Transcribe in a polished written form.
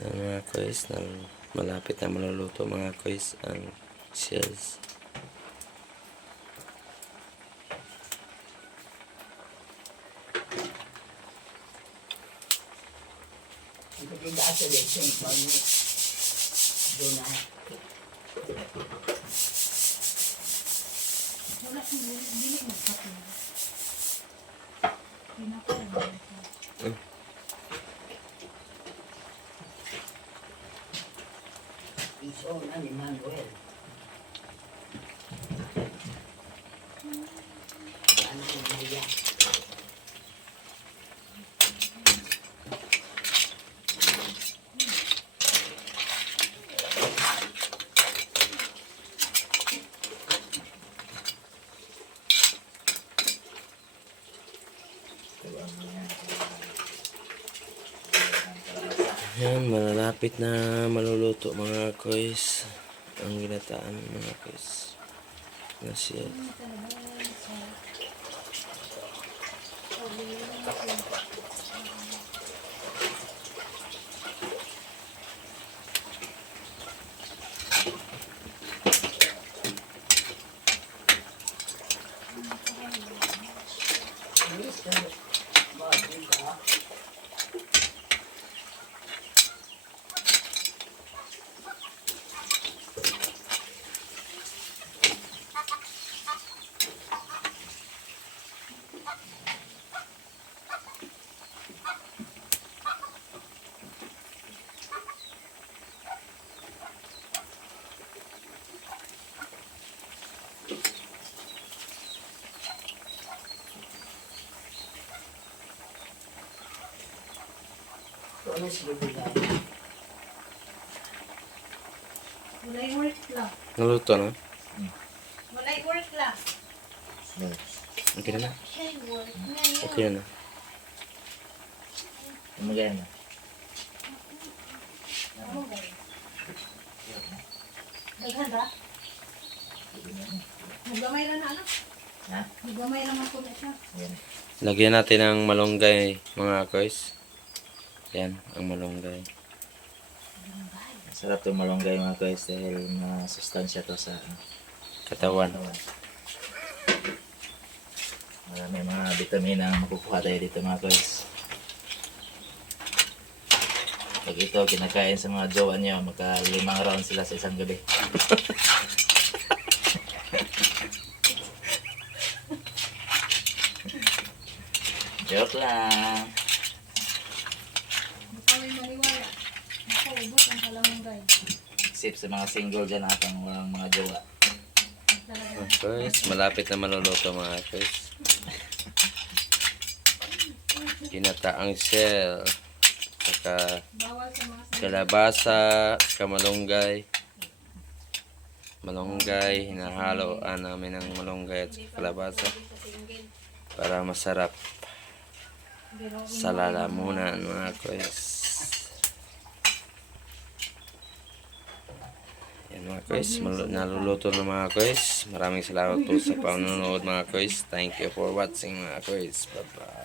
Yan mga kois, malapit na maluluto mga kois ang shells. Iso na ni Manuel. Ano yung Maya? Yan, malapit na maluluto mga kois ang ginataan mga kois na siya. Ano siya bigay? Walay work lang. Naluto na? Walay work lang. Okay na na? Hey, work ngayon. Okay na na. Maganda. Ano ba? Daghan ba? Maggamay lang na ano? Ha? Maggamay lang ako na siya. Yan. Lagyan natin ng malunggay mga kois. Yan, ang malunggay. Sarap itong malunggay mga guys dahil masustansya to sa Katawan. katawan. Marami mga vitamina ang makukuha tayo dito mga guys. Pag ito kinakain sa mga jowa niyo, magka 5 round sila sa isang gabi. Joke lang. Baka may maniwala. Nakaubos ang kalamunggay. Sip sa mga single dyan atang walang mga jowa. Talaga. Mga kois, malapit na maluluto mga kois. Ginataang shell. Saka Bawal sa mga sa kalabasa, kamalunggay. Malunggay, hinahaloan namin ng malunggay at kalabasa para masarap sa lalamunan mga kois. Yan mga kois, naluluto na mga kois. Maraming salamat po sa panonood mga kois. Thank you for watching mga kois. Bye bye.